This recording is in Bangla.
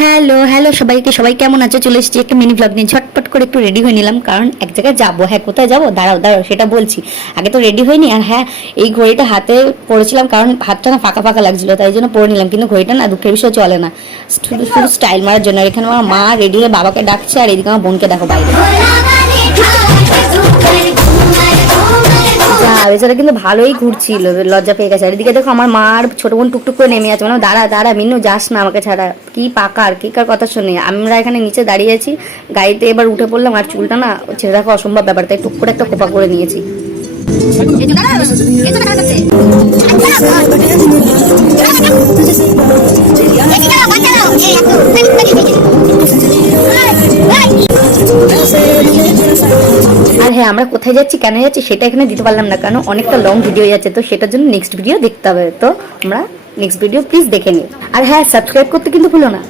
হ্যালো হ্যালো সবাইকে, সবাই কেমন আছো? চলে এসেছি একটা মিনি ব্লগ নিয়ে। ঝটপট করে একটু রেডি হয়ে নিলাম, কারণ এক জায়গায় যাবো। হ্যাঁ, কোথায় যাবো? দাঁড়াও দাঁড়াও, সেটা বলছি। আগে তো রেডি হয়নি। আর হ্যাঁ, এই ঘড়িটা হাতে পরেছিলাম কারণ হাতটা না ফাঁকা ফাঁকা লাগছিল, তাই জন্য পরে নিলাম। কিন্তু ঘড়িটা না দুঃখের বিষয় চলে না, শুধু শুধু স্টাইল মারার জন্য। আর এখানে আমার মা রেডি হয়ে বাবাকে ডাকছে, আর এদিকে আমার বোনকে দেখো বাইরে। বেচারা কিন্তু ভালোই ঘুরছিল, লজ্জা পেয়ে গেছে। আর এদিকে দেখো আমার মা আর ছোট বোন টুকটুক করে নেমে আছে। মানে দাঁড়া দাঁড়া মিনু, যাস না আমাকে ছাড়া। কি পাকার কি কার কথা শুনে আমরা এখানে নিচে দাঁড়িয়ে আছি, গাড়িতে এবার উঠে পড়লাম। আর চুলটা না ছেড়ে রাখা অসম্ভব ব্যাপার, তাই টুক করে একটা কোপা করে নিয়েছি। আর হ্যাঁ, আমরা কোথায় যাচ্ছি কেন যাচ্ছি সেটা এখানে দিতে পারলাম না, কারণ অনেকটা লং ভিডিও যাচ্ছে। তো সেটার জন্য নেক্সট ভিডিও দেখতে হবে। তো আমরা নেক্সট ভিডিও প্লিজ দেখে নিই। আর হ্যাঁ, সাবস্ক্রাইব করতে কিন্তু ভুলো না।